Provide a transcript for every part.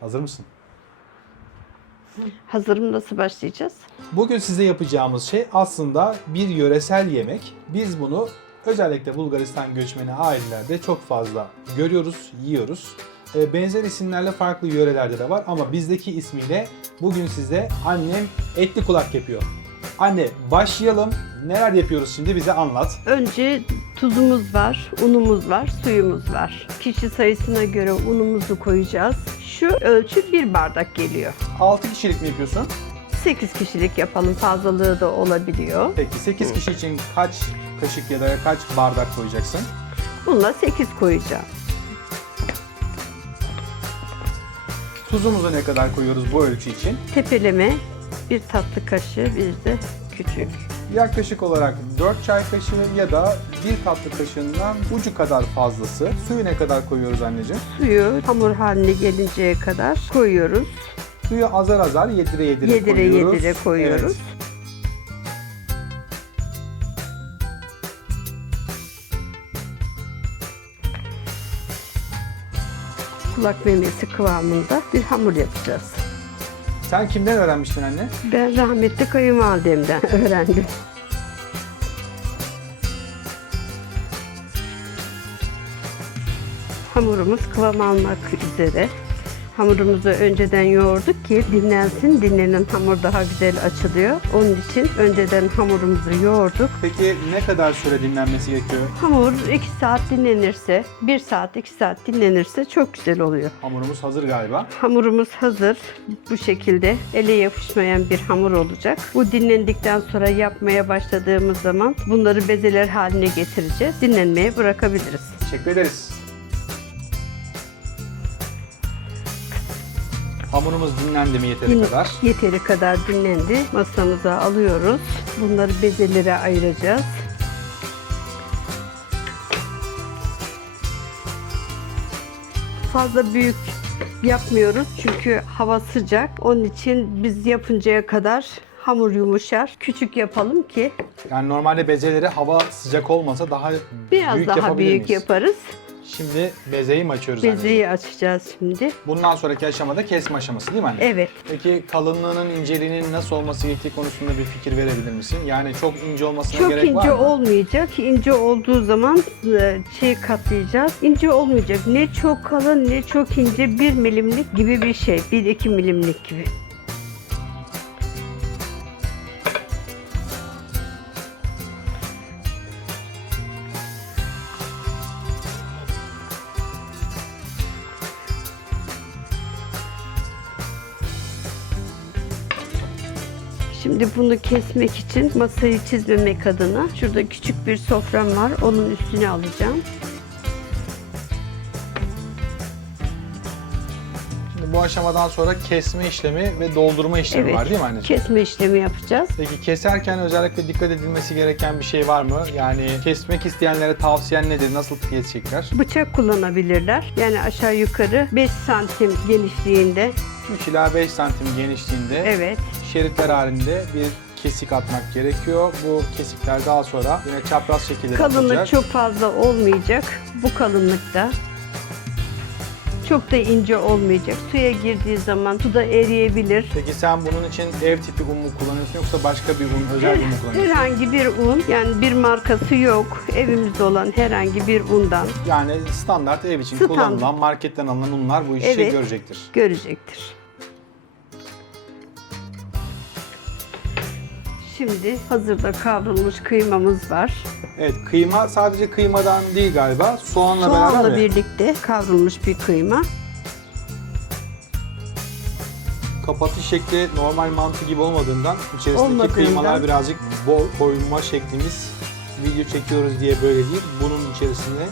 Hazır mısın? Hazırım nasıl başlayacağız? Bugün size yapacağımız şey aslında bir yöresel yemek. Biz bunu özellikle Bulgaristan göçmeni ailelerde çok fazla görüyoruz, yiyoruz. E, Benzer isimlerle farklı yörelerde de var ama bizdeki ismiyle bugün size annem etli kulak yapıyor. Anne başlayalım. Neler yapıyoruz şimdi bize anlat. Önce tuzumuz var, unumuz var, suyumuz var. Kişi sayısına göre unumuzu koyacağız. Şu ölçü bir bardak geliyor. 6 kişilik mi yapıyorsun? 8 kişilik yapalım fazlalığı da olabiliyor. Peki 8 kişi için kaç kaşık ya da kaç bardak koyacaksın? Bununla 8 koyacağım. Tuzumuzu ne kadar koyuyoruz bu ölçü için? Tepeleme bir tatlı kaşığı bir de küçük. Yaklaşık olarak 4 çay kaşığı ya da 1 tatlı kaşığından ucu kadar fazlası. Suyu ne kadar koyuyoruz anneciğim? Suyu hamur haline gelinceye kadar koyuyoruz. Suyu azar azar yedire yedire, Yedire koyuyoruz. yedire koyuyoruz. Evet. Kulak memesi kıvamında bir hamur yapacağız. Sen kimden öğrenmiştin anne? Ben rahmetli kayınvalidemden öğrendim. Hamurumuz kıvam almak üzere. Hamurumuzu önceden yoğurduk ki dinlensin. Dinlenen hamur daha güzel açılıyor. Onun için önceden hamurumuzu yoğurduk. Peki ne kadar süre dinlenmesi gerekiyor? Hamur 2 saat dinlenirse, 1 saat 2 saat dinlenirse çok güzel oluyor. Hamurumuz hazır galiba. Hamurumuz hazır. Bu şekilde ele yapışmayan bir hamur olacak. Bu dinlendikten sonra yapmaya başladığımız zaman bunları bezeler haline getireceğiz. Dinlenmeye bırakabiliriz. Teşekkür ederiz. Hamurumuz dinlendi mi yeteri Din- kadar? Yeteri kadar dinlendi. Masamıza alıyoruz. Bunları bezelere ayıracağız. Fazla büyük yapmıyoruz çünkü hava sıcak. Onun için biz yapıncaya kadar hamur yumuşar. Küçük yapalım ki Yani normalde bezeleri hava sıcak olmasa daha biraz büyük daha büyük miyiz? yaparız. Şimdi bezeyi mi açıyoruz anne? Bezeyi açacağız şimdi. Bundan sonraki aşamada kesme aşaması değil mi anne? Evet. Peki kalınlığının, inceliğinin nasıl olması gerektiği konusunda bir fikir verebilir misin? Yani çok ince olmasına Çok gerek var ince mı? olmayacak. İnce olduğu zaman e, şey katlayacağız. İnce olmayacak. Ne çok kalın ne çok ince. Bir milimlik gibi bir şey. Bir iki milimlik gibi. Şimdi bunu kesmek için masayı çizmemek adına şurada küçük bir sofram var. Onun üstüne alacağım. Bu aşamadan sonra kesme işlemi ve doldurma işlemi var değil mi anneciğim? Kesme işlemi yapacağız. Peki keserken özellikle dikkat edilmesi gereken bir şey var mı? Yani kesmek isteyenlere tavsiyen nedir? Nasıl kesecekler? Bıçak kullanabilirler. Yani aşağı yukarı 5 santim genişliğinde. 3 ila 5 santim genişliğinde Evet. şeritler halinde bir kesik atmak gerekiyor. Bu kesikler daha sonra yine çapraz şekilde Kalınlık atılacak. çok fazla olmayacak. Bu kalınlıkta. Çok da ince olmayacak. Suya girdiği zaman suda eriyebilir. Peki sen bunun için ev tipi un mu kullanıyorsun yoksa başka bir un, özel bir un mu kullanıyorsun? Herhangi bir un, yani bir markası yok. Evimizde olan herhangi bir undan Yani standart ev için Standart. kullanılan, marketten alınan unlar bu işi Evet. görecektir. görecektir. Şimdi hazırda kavrulmuş kıymamız var. Evet, kıyma sadece kıymadan değil galiba, soğanla, Soğanla beraber mi? birlikte kavrulmuş bir kıyma. Kapatış şekli normal mantı gibi olmadığından içerisindeki Olmadığından. kıymalar birazcık bol koyulma şeklimiz video çekiyoruz diye böyle değil. Bunun içerisine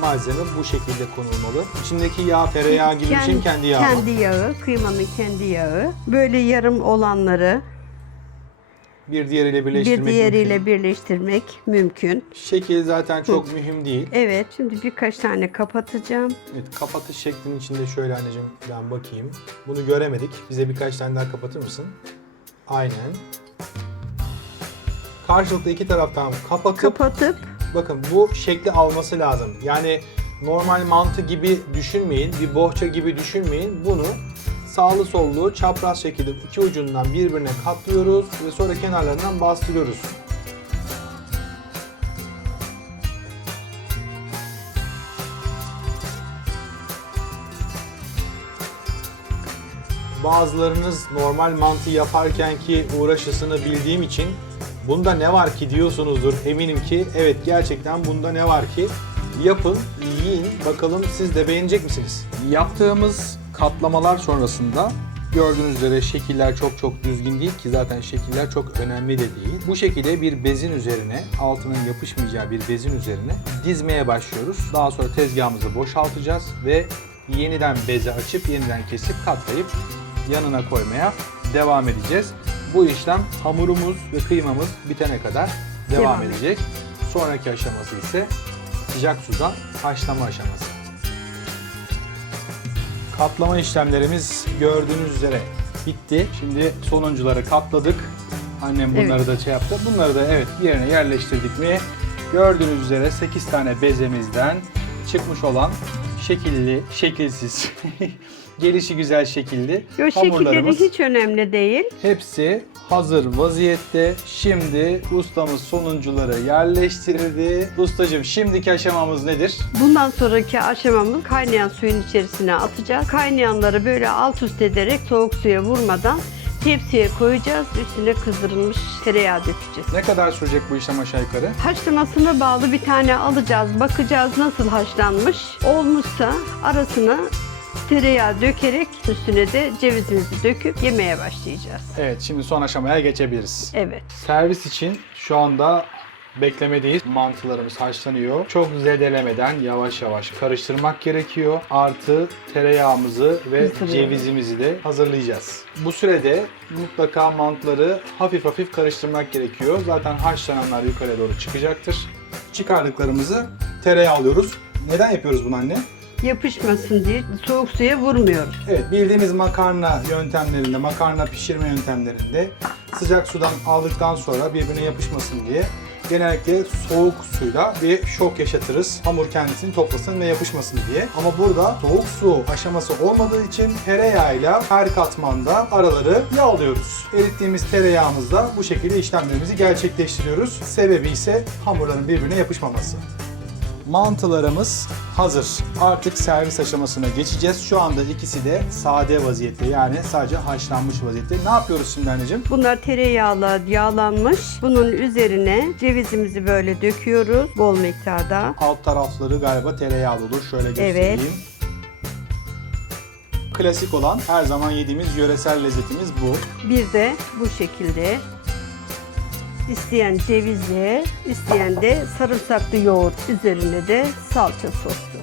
malzeme bu şekilde konulmalı. İçindeki yağ, tereyağı gibi bir şeyin kendi yağı mı? Kendi yağı, kıymanın kendi yağı. Böyle yarım olanları Bir diğeriyle birleştirmek bir diğeriyle mümkün. birleştirmek mümkün. Şekil zaten çok mühim değil. Evet, şimdi birkaç tane kapatacağım. Evet, kapatış şeklinin içinde şöyle anneciğim ben bakayım. Bunu göremedik. Bize birkaç tane daha kapatır mısın? Aynen. Karşılıklı iki taraftan kapatıp Kapatıp bakın bu şekli alması lazım. Yani normal mantı gibi düşünmeyin, bir bohça gibi düşünmeyin. Bunu sağlı sollu çapraz şekilde iki ucundan birbirine katlıyoruz ve sonra kenarlarından bastırıyoruz. Bazılarınız normal mantı yaparken ki uğraşısını bildiğim için bunda ne var ki diyorsunuzdur. Eminim ki evet gerçekten bunda ne var ki yapın, yiyin. Bakalım siz de beğenecek misiniz? Yaptığımız katlamalar sonrasında gördüğünüz üzere şekiller çok çok düzgün değil ki zaten şekiller çok önemli de değil. Bu şekilde bir bezin üzerine, altının yapışmayacağı bir bezin üzerine dizmeye başlıyoruz. Daha sonra tezgahımızı boşaltacağız ve yeniden beze açıp yeniden kesip katlayıp yanına koymaya devam edeceğiz. Bu işlem hamurumuz ve kıymamız bitene kadar devam, Devam edecek. Sonraki aşaması ise sıcak suda haşlama aşaması. Katlama işlemlerimiz gördüğünüz üzere bitti. Şimdi sonuncuları katladık. Annem bunları Evet. da şey yaptı. Bunları da evet yerine yerleştirdik mi gördüğünüz üzere 8 tane bezemizden çıkmış olan şekilli, şekilsiz, gelişi güzel şekilli Yo, şekilleri hamurlarımız hiç önemli değil. hepsi hazır vaziyette. Şimdi ustamız sonuncuları yerleştirdi. Ustacığım şimdiki aşamamız nedir? Bundan sonraki aşamamız kaynayan suyun içerisine atacağız. Kaynayanları böyle alt üst ederek soğuk suya vurmadan tepsiye koyacağız. Üstüne kızdırılmış tereyağı dökeceğiz. Ne kadar sürecek bu işlem aşağı yukarı? Haşlamasına bağlı bir tane alacağız. Bakacağız nasıl haşlanmış. Olmuşsa arasına tereyağı dökerek üstüne de cevizimizi döküp yemeye başlayacağız. Evet şimdi son aşamaya geçebiliriz. Evet. Servis için şu anda beklemedeyiz. Mantılarımız haşlanıyor. Çok zedelemeden yavaş yavaş karıştırmak gerekiyor. Artı tereyağımızı ve cevizimizi de hazırlayacağız. Bu sürede mutlaka mantıları hafif hafif karıştırmak gerekiyor. Zaten haşlananlar yukarıya doğru çıkacaktır. Çıkardıklarımızı tereyağı alıyoruz. Neden yapıyoruz bunu anne? Yapışmasın diye soğuk suya vurmuyoruz. Evet bildiğimiz makarna yöntemlerinde, makarna pişirme yöntemlerinde sıcak sudan aldıktan sonra birbirine yapışmasın diye genellikle soğuk suyla bir şok yaşatırız. Hamur kendisini toplasın ve yapışmasın diye. Ama burada soğuk su aşaması olmadığı için tereyağıyla her katmanda araları yağlıyoruz. Erittiğimiz tereyağımızla bu şekilde işlemlerimizi gerçekleştiriyoruz. Sebebi ise hamurların birbirine yapışmaması. Mantılarımız hazır. Artık servis aşamasına geçeceğiz. Şu anda ikisi de sade vaziyette yani sadece haşlanmış vaziyette. Ne yapıyoruz şimdi anneciğim? Bunlar tereyağla yağlanmış. Bunun üzerine cevizimizi böyle döküyoruz bol miktarda. Alt tarafları galiba tereyağlı olur. Şöyle göstereyim. Evet. Klasik olan her zaman yediğimiz yöresel lezzetimiz bu. Bir de bu şekilde isteyen cevizli, isteyen de sarımsaklı yoğurt üzerine de salça soslu.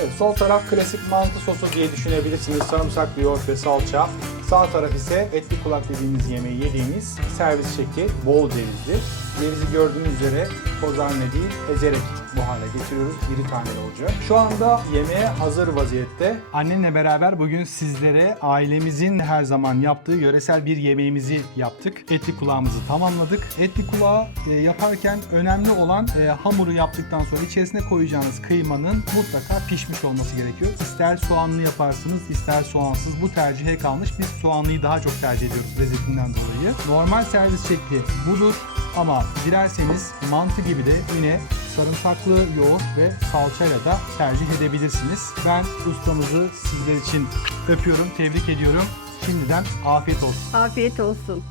Evet, sol taraf klasik mantı sosu diye düşünebilirsiniz. Sarımsaklı yoğurt ve salça. Sağ taraf ise etli kulak dediğimiz yemeği yediğimiz servis şekli bol cevizli. Cevizi gördüğünüz üzere kozarne değil ezerek bu hale getiriyoruz. İri taneli olacak. Şu anda yemeğe hazır vaziyette. Annenle beraber bugün sizlere ailemizin her zaman yaptığı yöresel bir yemeğimizi yaptık. Etli kulağımızı tamamladık. Etli kulağı e, yaparken önemli olan e, hamuru yaptıktan sonra içerisine koyacağınız kıymanın mutlaka pişmiş olması gerekiyor. İster soğanlı yaparsınız, ister soğansız. Bu tercihe kalmış. Biz soğanlıyı daha çok tercih ediyoruz lezzetinden dolayı. Normal servis şekli budur ama dilerseniz mantı gibi de yine sarımsaklı yoğurt ve salçayla da tercih edebilirsiniz. Ben ustamızı sizler için öpüyorum, tebrik ediyorum. Şimdiden afiyet olsun. Afiyet olsun.